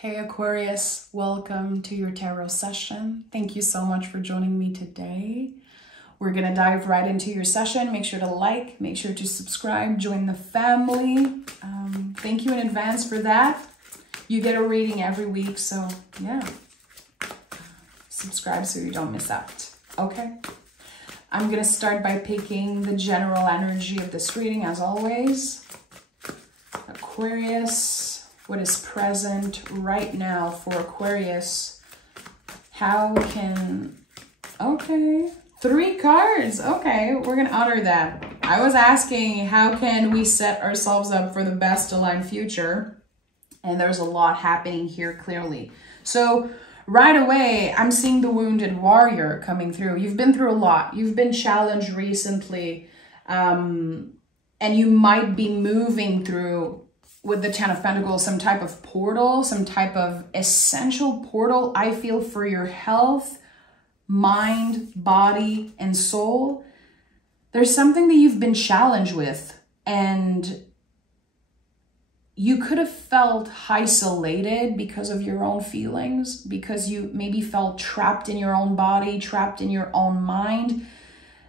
Hey Aquarius, welcome to your tarot session. Thank you so much for joining me today. We're gonna dive right into your session. Make sure to like, make sure to subscribe, join the family. Thank you in advance for that. You get a reading every week, so yeah. Subscribe so you don't miss out, okay? I'm gonna start by picking the general energy of this reading as always. Aquarius. What is present right now for Aquarius? Okay, 3 cards. Okay, we're gonna honor that. I was asking, how can we set ourselves up for the best aligned future? And there's a lot happening here clearly. So right away, I'm seeing the wounded warrior coming through. You've been through a lot. You've been challenged recently. And you might be moving through, with the 10 of Pentacles, some type of portal, some type of essential portal, I feel, for your health, mind, body, and soul. There's something that you've been challenged with, and you could have felt isolated because of your own feelings, because you maybe felt trapped in your own body, trapped in your own mind.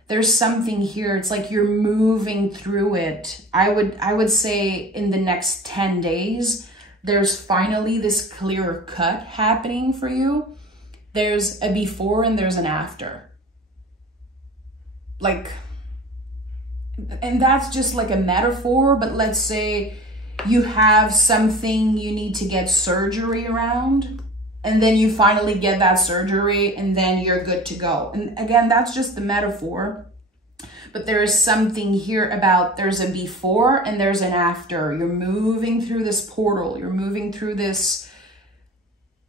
There's something here. It's like you're moving through it. I would say in the next 10 days, there's finally this clear cut happening for you. There's a before and there's an after. And that's just like a metaphor, but let's say you have something you need to get surgery around, and then you finally get that surgery and then you're good to go. And again, that's just the metaphor. But there is something here about there's a before and there's an after. You're moving through this portal. You're moving through this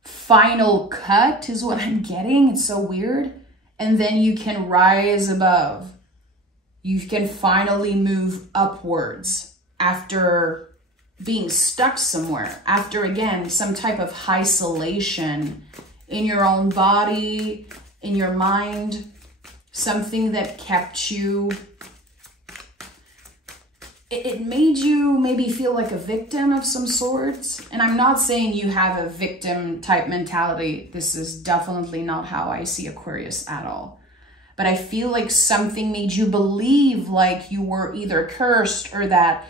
final cut is what I'm getting. It's so weird. And then you can rise above. You can finally move upwards after being stuck somewhere, after, again, some type of isolation in your own body, in your mind, something that kept you, it made you maybe feel like a victim of some sorts. And I'm not saying you have a victim type mentality. This is definitely not how I see Aquarius at all. But I feel like something made you believe like you were either cursed or that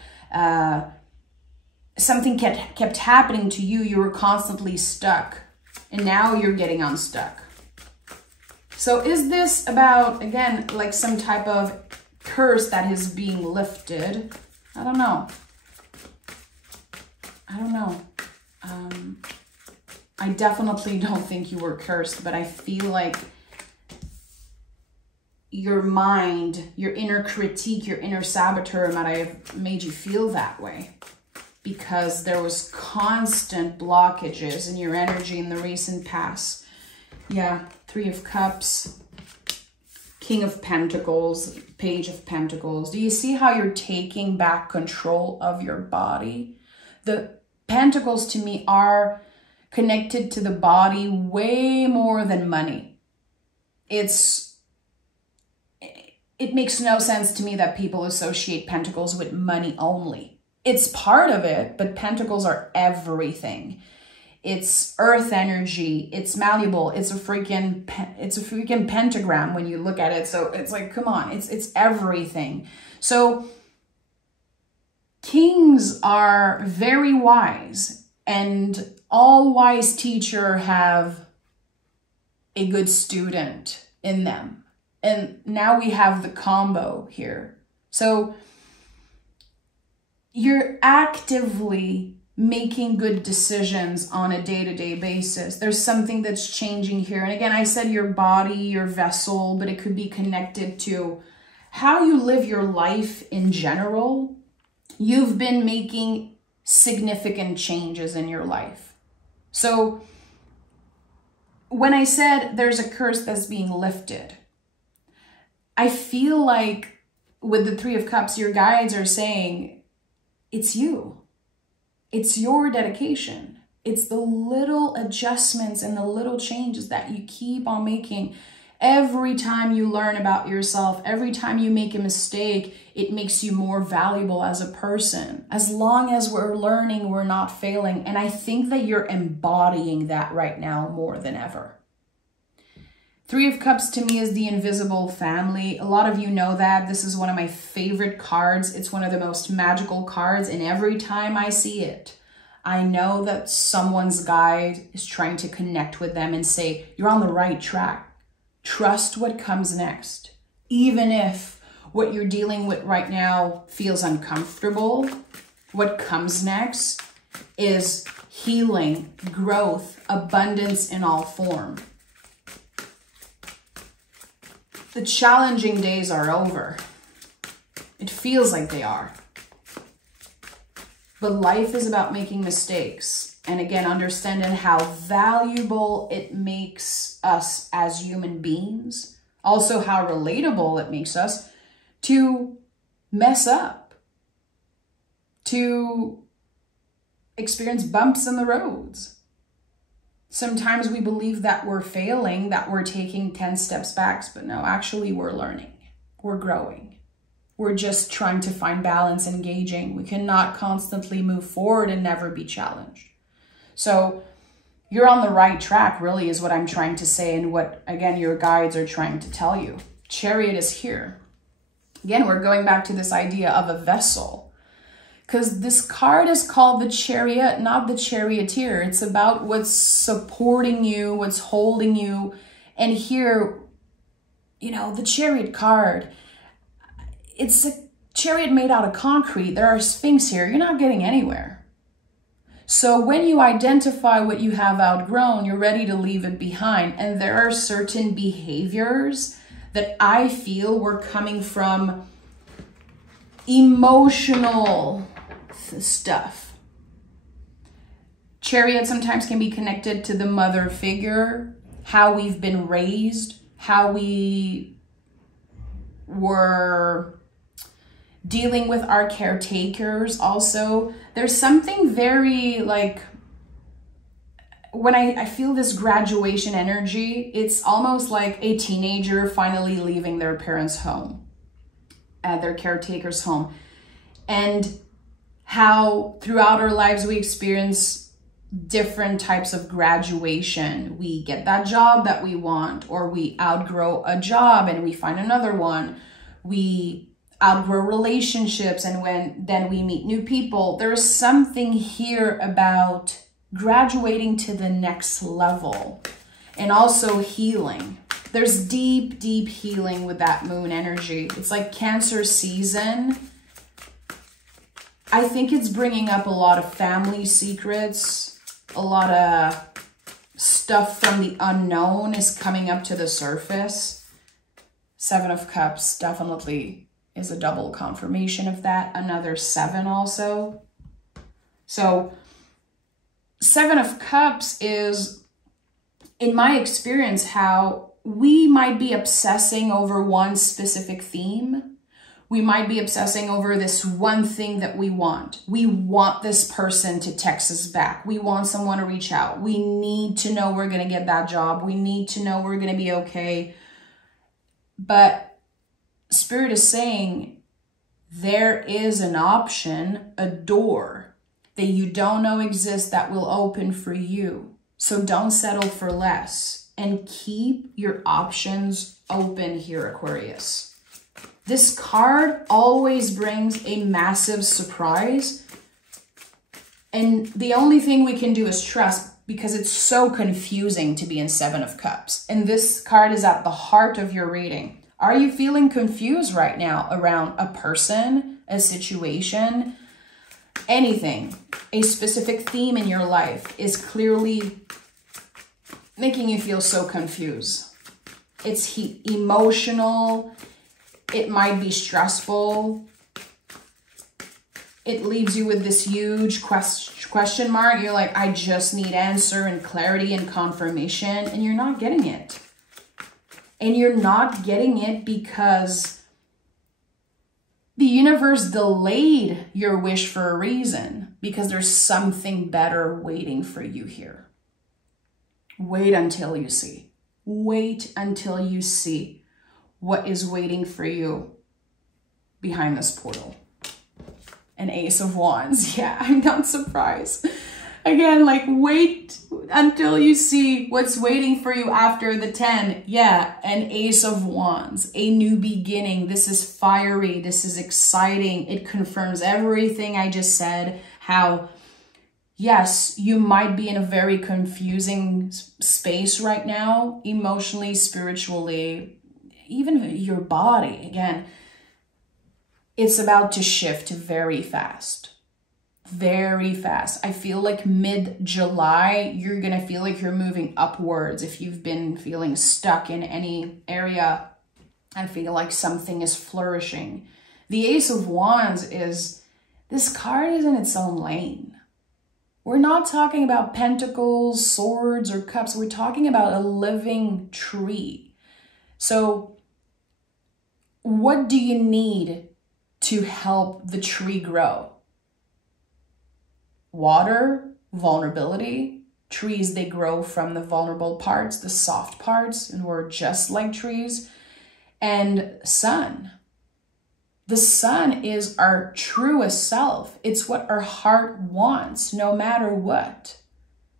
something kept happening to you. You were constantly stuck, and now you're getting unstuck. So is this about, again, like some type of curse that is being lifted? I don't know. I definitely don't think you were cursed, but I feel like your mind, your inner critique, your inner saboteur might have made you feel that way, because there was constant blockages in your energy in the recent past. Yeah, 3 of Cups, King of Pentacles, Page of Pentacles. Do you see how you're taking back control of your body? The Pentacles to me are connected to the body way more than money. It makes no sense to me that people associate Pentacles with money only. It's part of it, but Pentacles are everything. It's earth energy. It's malleable. It's a freaking pentagram when you look at it. So it's like, come on, it's everything. So kings are very wise, and all wise teachers have a good student in them. And now we have the combo here. So you're actively making good decisions on a day-to-day basis. There's something that's changing here. And again, I said your body, your vessel, but it could be connected to how you live your life in general. You've been making significant changes in your life. So when I said there's a curse that's being lifted, I feel like with the 3 of Cups, your guides are saying, it's you. It's your dedication. It's the little adjustments and the little changes that you keep on making. Every time you learn about yourself, every time you make a mistake, it makes you more valuable as a person. As long as we're learning, we're not failing. And I think that you're embodying that right now more than ever. Three of Cups to me is the invisible family. A lot of you know that. This is one of my favorite cards. It's one of the most magical cards. And every time I see it, I know that someone's guide is trying to connect with them and say, you're on the right track. Trust what comes next. Even if what you're dealing with right now feels uncomfortable, what comes next is healing, growth, abundance in all form. The challenging days are over. It feels like they are. But life is about making mistakes. And again, understanding how valuable it makes us as human beings. Also how relatable it makes us to mess up. To experience bumps in the roads. Sometimes we believe that we're failing, that we're taking 10 steps back. But no, actually we're learning. We're growing. We're just trying to find balance, engaging. We cannot constantly move forward and never be challenged. So you're on the right track, really, is what I'm trying to say, and what, again, your guides are trying to tell you. Chariot is here. Again, we're going back to this idea of a vessel, because this card is called the Chariot, not the Charioteer. It's about what's supporting you, what's holding you. And here, you know, the Chariot card, it's a chariot made out of concrete. There are Sphinx here. You're not getting anywhere. So when you identify what you have outgrown, you're ready to leave it behind. And there are certain behaviors that I feel were coming from emotional stuff. Chariot sometimes can be connected to the mother figure, how we've been raised, how we were dealing with our caretakers. Also, there's something very like, when I feel this graduation energy, it's almost like a teenager finally leaving their parents' home, their caretaker's home. And how throughout our lives we experience different types of graduation. We get that job that we want, or we outgrow a job and we find another one. We outgrow relationships, and then we meet new people. There's something here about graduating to the next level, and also healing. There's deep, deep healing with that moon energy. It's like Cancer season. I think it's bringing up a lot of family secrets. A lot of stuff from the unknown is coming up to the surface. Seven of Cups definitely is a double confirmation of that. Another 7 also. So Seven of Cups is, in my experience, how we might be obsessing over one specific theme. We might be obsessing over this one thing that we want. We want this person to text us back. We want someone to reach out. We need to know we're going to get that job. We need to know we're going to be okay. But Spirit is saying there is an option, a door that you don't know exists that will open for you. So don't settle for less and keep your options open here, Aquarius. This card always brings a massive surprise. And the only thing we can do is trust, because it's so confusing to be in Seven of Cups. And this card is at the heart of your reading. Are you feeling confused right now around a person, a situation, anything? A specific theme in your life is clearly making you feel so confused. It's emotional. It might be stressful. It leaves you with this huge question mark. You're like, I just need answer and clarity and confirmation, and you're not getting it. And you're not getting it because the universe delayed your wish for a reason, because there's something better waiting for you here. Wait until you see. Wait until you see what is waiting for you behind this portal. An Ace of Wands. Yeah, I'm not surprised. Again, like, wait until you see what's waiting for you after the 10. Yeah, an Ace of Wands, a new beginning. This is fiery. This is exciting. It confirms everything I just said. How, yes, you might be in a very confusing space right now, emotionally, spiritually, even your body. Again, it's about to shift very fast. Very fast. I feel like mid-July, you're going to feel like you're moving upwards. If you've been feeling stuck in any area, I feel like something is flourishing. The Ace of Wands is, this card is in its own lane. We're not talking about pentacles, swords, or cups. We're talking about a living tree. So what do you need to help the tree grow? Water, vulnerability. Trees, they grow from the vulnerable parts, the soft parts, and we're just like trees. And sun. The sun is our truest self. It's what our heart wants, no matter what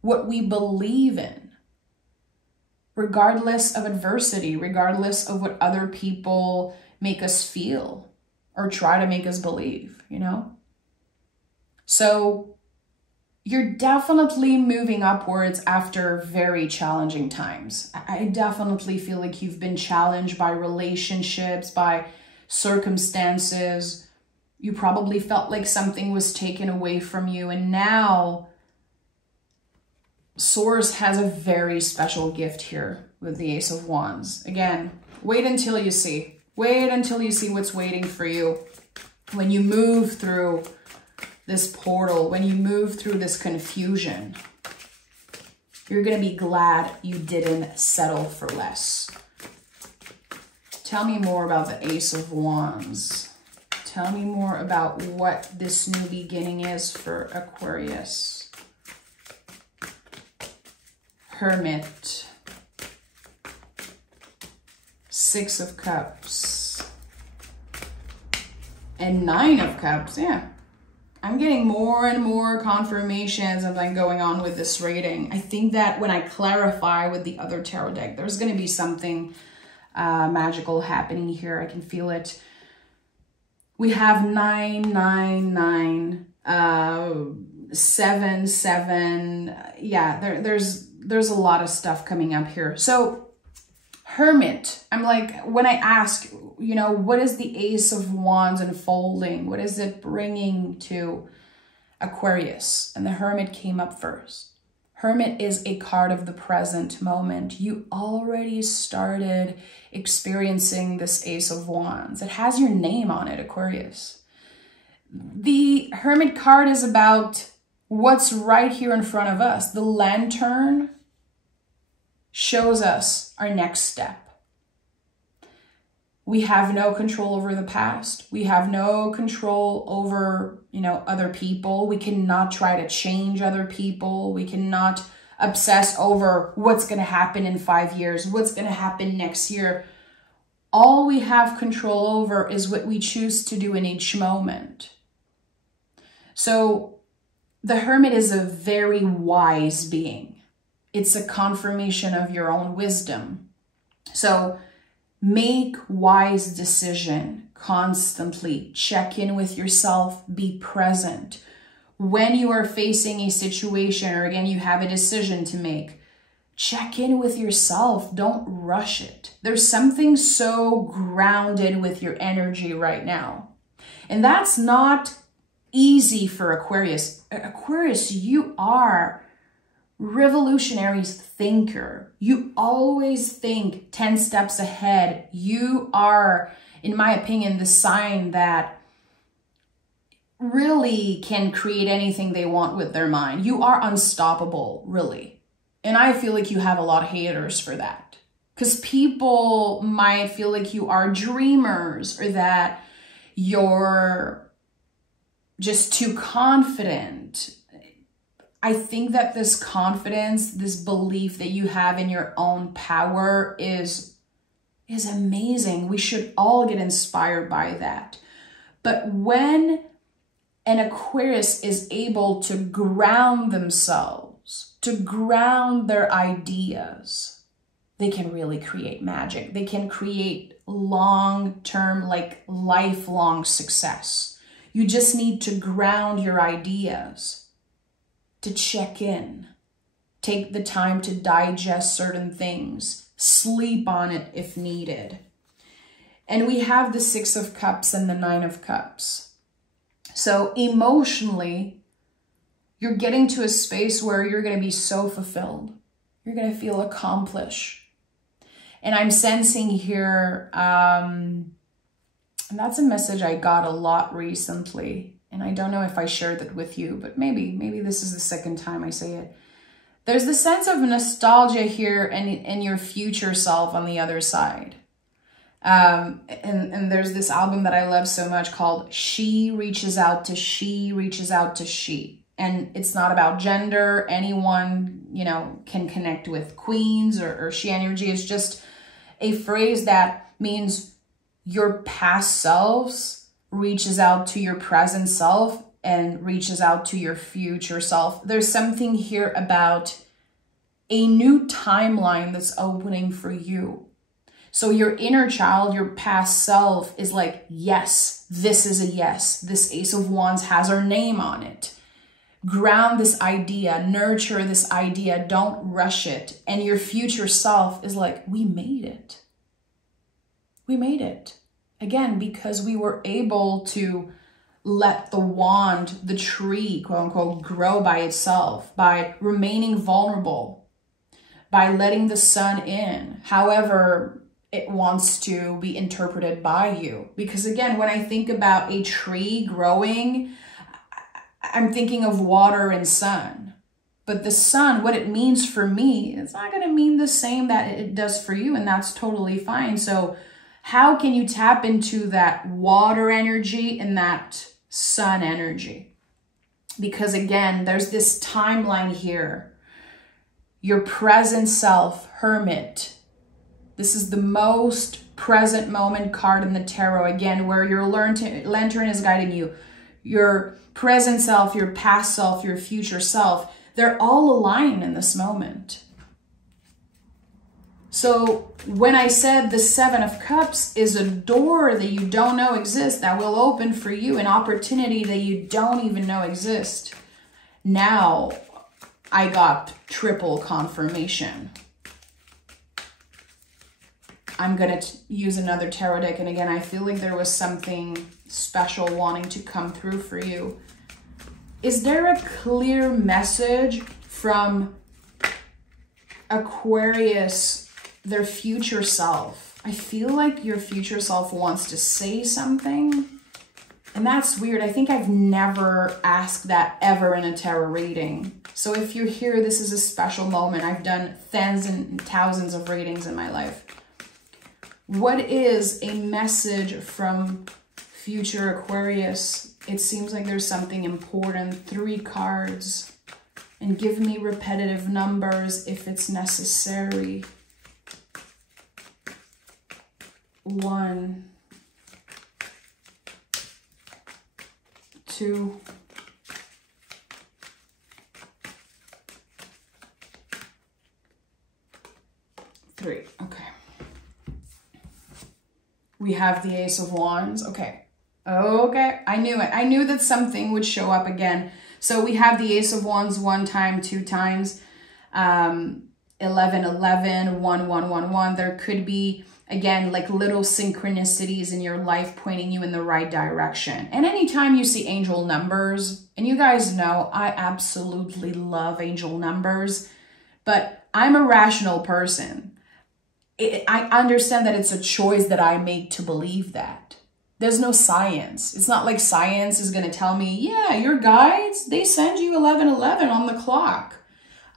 we believe in, regardless of adversity, regardless of what other people make us feel or try to make us believe, you know? So you're definitely moving upwards after very challenging times. I definitely feel like you've been challenged by relationships, by circumstances. You probably felt like something was taken away from you. And now Source has a very special gift here with the Ace of Wands. Again, wait until you see. Wait until you see what's waiting for you when you move through this portal, when you move through this confusion. You're going to be glad you didn't settle for less. Tell me more about the Ace of Wands. Tell me more about what this new beginning is for Aquarius. Hermit. Six of Cups. And Nine of Cups, yeah. I'm getting more and more confirmations of like going on with this reading. I think that when I clarify with the other tarot deck, there's going to be something magical happening here. I can feel it. We have 9, 9, 9, 7, 7. Yeah, there's a lot of stuff coming up here. So Hermit, I'm like, when I ask, you know, what is the Ace of Wands unfolding? What is it bringing to Aquarius? And the Hermit came up first. Hermit is a card of the present moment. You already started experiencing this Ace of Wands. It has your name on it, Aquarius. The Hermit card is about what's right here in front of us. The Lantern shows us our next step. We have no control over the past. We have no control over, you know, other people. We cannot try to change other people. We cannot obsess over what's going to happen in 5 years, what's going to happen next year. All we have control over is what we choose to do in each moment. So the Hermit is a very wise being. It's a confirmation of your own wisdom. So make wise decision constantly. Check in with yourself. Be present. When you are facing a situation, or again, you have a decision to make, check in with yourself. Don't rush it. There's something so grounded with your energy right now. And that's not easy for Aquarius. Aquarius, you are revolutionary thinker. You always think 10 steps ahead. You are, in my opinion, the sign that really can create anything they want with their mind. You are unstoppable, really. And I feel like you have a lot of haters for that. Because people might feel like you are dreamers, or that you're just too confident. I think that this confidence, this belief that you have in your own power is amazing. We should all get inspired by that. But when an Aquarius is able to ground themselves, to ground their ideas, they can really create magic. They can create long-term, like lifelong success. You just need to ground your ideas, to check in, take the time to digest certain things, sleep on it if needed. And we have the 6 of Cups and the 9 of Cups. So emotionally, you're getting to a space where you're going to be so fulfilled. You're going to feel accomplished. And I'm sensing here, and that's a message I got a lot recently. And I don't know if I shared it with you, but maybe this is the second time I say it. There's the sense of nostalgia here and your future self on the other side. And there's this album that I love so much called She Reaches Out to She Reaches Out to She. And it's not about gender. Anyone, you know, can connect with queens or she energy. It's just a phrase that means your past selves reaches out to your present self and reaches out to your future self. There's something here about a new timeline that's opening for you. So your inner child, your past self is like, yes, this is a yes. This Ace of Wands has our name on it. Ground this idea, nurture this idea, don't rush it. And your future self is like, we made it. We made it. Again, because we were able to let the wand, the tree, quote unquote, grow by itself, by remaining vulnerable, by letting the sun in. However, it wants to be interpreted by you. Because again, when I think about a tree growing, I'm thinking of water and sun. But the sun, what it means for me, it's not going to mean the same that it does for you. And that's totally fine. So how can you tap into that water energy and that sun energy? Because again, there's this timeline here. Your present self, Hermit. This is the most present moment card in the tarot, again, where your lantern is guiding you. Your present self, your past self, your future self, they're all aligned in this moment. So when I said the 7 of Cups is a door that you don't know exists, that will open for you, an opportunity that you don't even know exists. Now I got triple confirmation. I'm going to use another tarot deck. And again, I feel like there was something special wanting to come through for you. Is there a clear message from Aquarius, their future self? I feel like your future self wants to say something. And that's weird. I think I've never asked that ever in a tarot reading. So if you're here, this is a special moment. I've done tens and thousands of readings in my life. What is a message from future Aquarius? It seems like there's something important. 3 cards. And give me repetitive numbers if it's necessary. 1, 2, 3. Okay. We have the Ace of Wands. Okay. Okay. I knew it. I knew that something would show up again. So we have the Ace of Wands 1 time, 2 times, 11, 11, 1, 1, 1, 1. There could be, again, like little synchronicities in your life pointing you in the right direction. And anytime you see angel numbers, and you guys know I absolutely love angel numbers, but I'm a rational person. I understand that it's a choice that I make to believe that. There's no science. It's not like science is going to tell me, yeah, your guides, they send you 11:11 on the clock.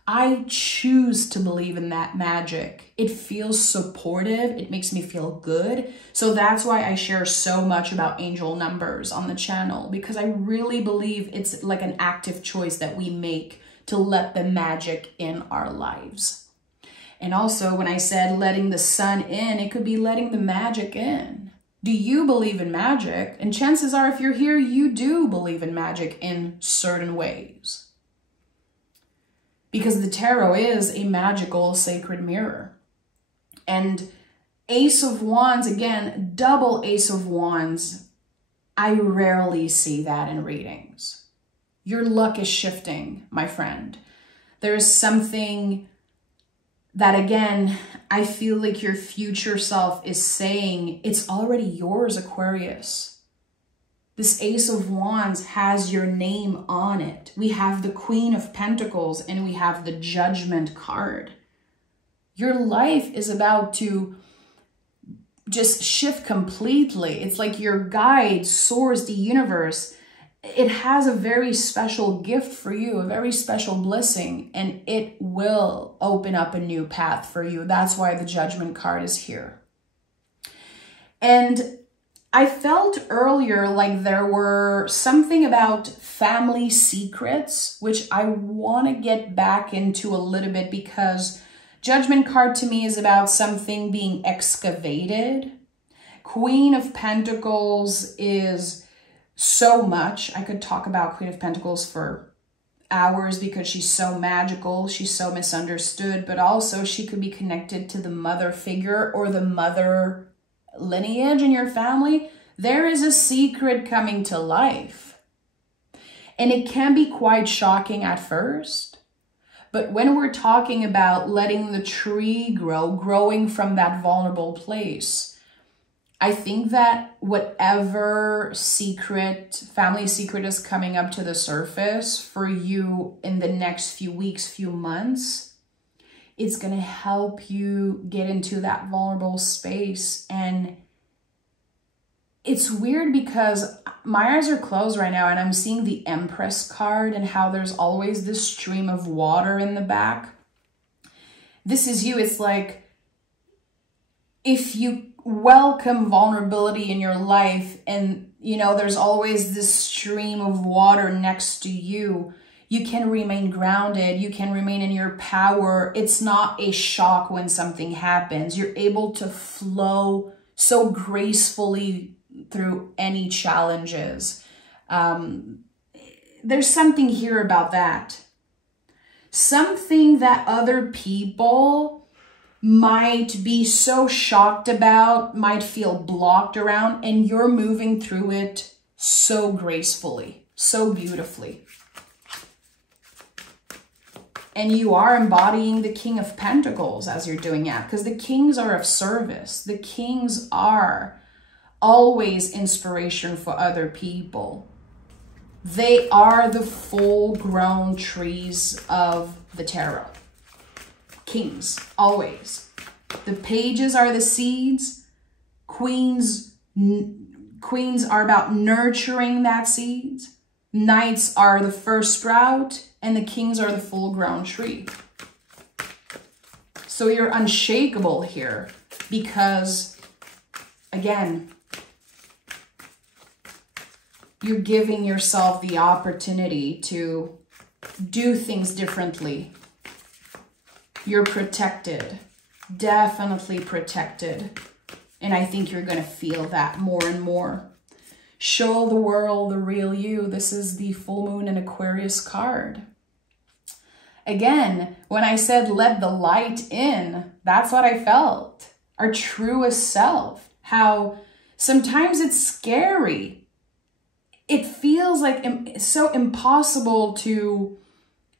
I choose to believe in that magic. It feels supportive. It makes me feel good. So that's why I share so much about angel numbers on the channel, because I really believe it's like an active choice that we make to let the magic in our lives. And also when I said letting the sun in, it could be letting the magic in. Do you believe in magic? And chances are, if you're here, you do believe in magic in certain ways. Because the tarot is a magical sacred mirror. And Ace of Wands, again, double Ace of Wands, I rarely see that in readings. Your luck is shifting, my friend. There's something that, again, I feel like your future self is saying, it's already yours, Aquarius. This Ace of Wands has your name on it. We have the Queen of Pentacles and we have the Judgment card. Your life is about to just shift completely. It's like your guide soars the universe. It has a very special gift for you, a very special blessing, and it will open up a new path for you. That's why the Judgment card is here. And I felt earlier like there were something about family secrets, which I want to get back into a little bit, because Judgment card to me is about something being excavated. Queen of Pentacles is so much. I could talk about Queen of Pentacles for hours because she's so magical. She's so misunderstood, but also she could be connected to the mother figure or the mother lineage in your family. There is a secret coming to life. And it can be quite shocking at first. But when we're talking about letting the tree grow, growing from that vulnerable place, I think that whatever secret, family secret is coming up to the surface for you in the next few weeks, few months, it's going to help you get into that vulnerable space. And it's weird because my eyes are closed right now and I'm seeing the Empress card and how there's always this stream of water in the back. This is you. It's like if you welcome vulnerability in your life and, you know, there's always this stream of water next to you, you can remain grounded. You can remain in your power. It's not a shock when something happens. You're able to flow so gracefully through any challenges. There's something here about that. Something that other people might be so shocked about, might feel blocked around, and you're moving through it so gracefully, so beautifully. And you are embodying the King of Pentacles as you're doing that, because the kings are of service. The kings are always inspiration for other people. They are the full-grown trees of the tarot. Kings, always. The pages are the seeds. Queens are about nurturing that seeds. Knights are the first sprout, and the kings are the full-grown tree. So you're unshakable here because, again, you're giving yourself the opportunity to do things differently. You're protected, definitely protected. And I think you're going to feel that more and more. Show the world the real you. This is the full moon in Aquarius card. Again, when I said let the light in, that's what I felt. Our truest self. How sometimes it's scary. It feels like it's so impossible to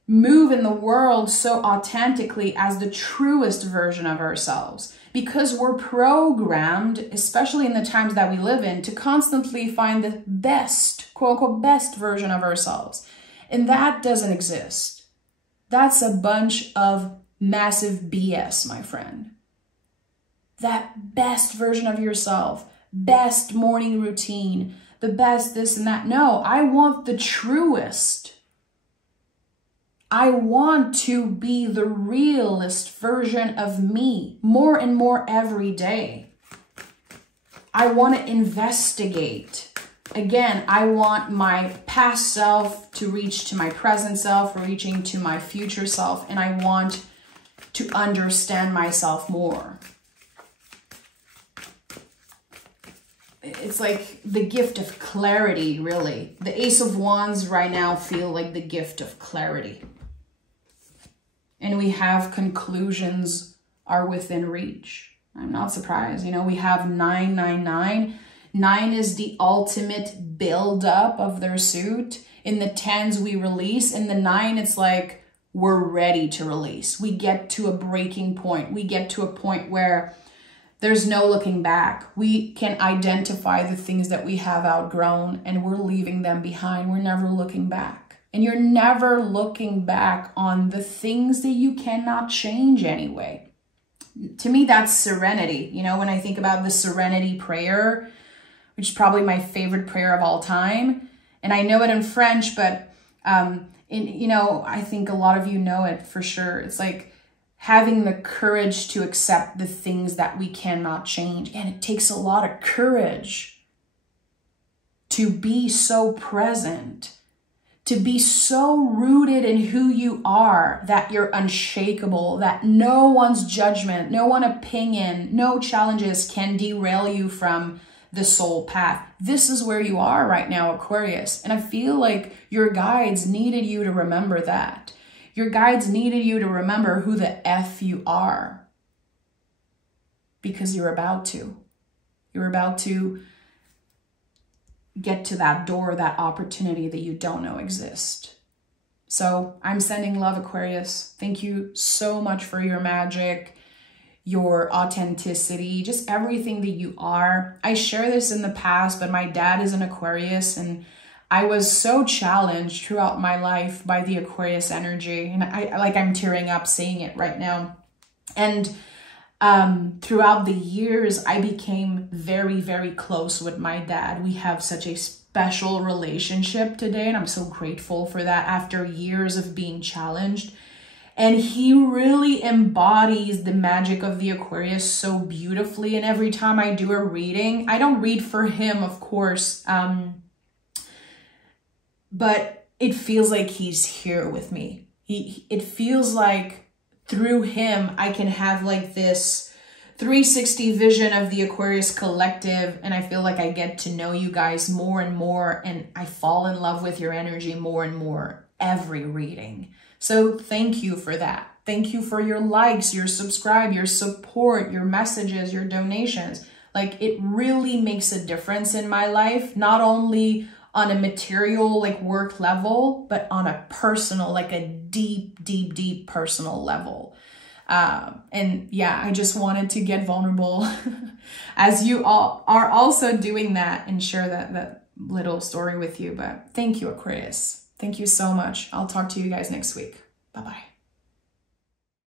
move in the world so authentically as the truest version of ourselves, because we're programmed, especially in the times that we live in, to constantly find the best, quote unquote, best version of ourselves. And that doesn't exist. That's a bunch of massive BS, my friend. That best version of yourself, best morning routine, the best this and that. No, I want the truest. I want to be the realest version of me more and more every day. I want to investigate again, I want my past self to reach to my present self, reaching to my future self, and I want to understand myself more. It's like the gift of clarity, really. The Ace of Wands right now feel like the gift of clarity. And we have conclusions are within reach. I'm not surprised. You know, we have 999. 9 is the ultimate build-up of their suit. In the 10s, we release. In the 9, it's like we're ready to release. We get to a breaking point. We get to a point where there's no looking back. We can identify the things that we have outgrown and we're leaving them behind. We're never looking back. And you're never looking back on the things that you cannot change anyway. To me, that's serenity. You know, when I think about the serenity prayer, which is probably my favorite prayer of all time. And I know it in French, but, you know, I think a lot of you know it for sure. It's like having the courage to accept the things that we cannot change. And it takes a lot of courage to be so present, to be so rooted in who you are, that you're unshakable, that no one's judgment, no one opinion, no challenges can derail you from the soul path. This is where you are right now, Aquarius. And I feel like your guides needed you to remember that. Your guides needed you to remember who the F you are. Because you're about to. You're about to get to that door, that opportunity that you don't know exists. So I'm sending love, Aquarius. Thank you so much for your magic, your authenticity, just everything that you are. I share this in the past, but my dad is an Aquarius, and I was so challenged throughout my life by the Aquarius energy. And I'm tearing up saying it right now. And throughout the years, I became very, very close with my dad. We have such a special relationship today, and I'm so grateful for that after years of being challenged. And he really embodies the magic of the Aquarius so beautifully. And every time I do a reading, I don't read for him, of course, but it feels like he's here with me. It feels like through him, I can have like this 360 vision of the Aquarius collective. And I feel like I get to know you guys more and more. And I fall in love with your energy more and more every reading. So thank you for that. Thank you for your likes, your subscribe, your support, your messages, your donations. Like, it really makes a difference in my life, not only on a material like work level, but on a personal, like a deep, deep, deep personal level. And yeah, I just wanted to get vulnerable as you all are also doing that and share that little story with you. But thank you, Aquarius. Thank you so much. I'll talk to you guys next week. Bye-bye.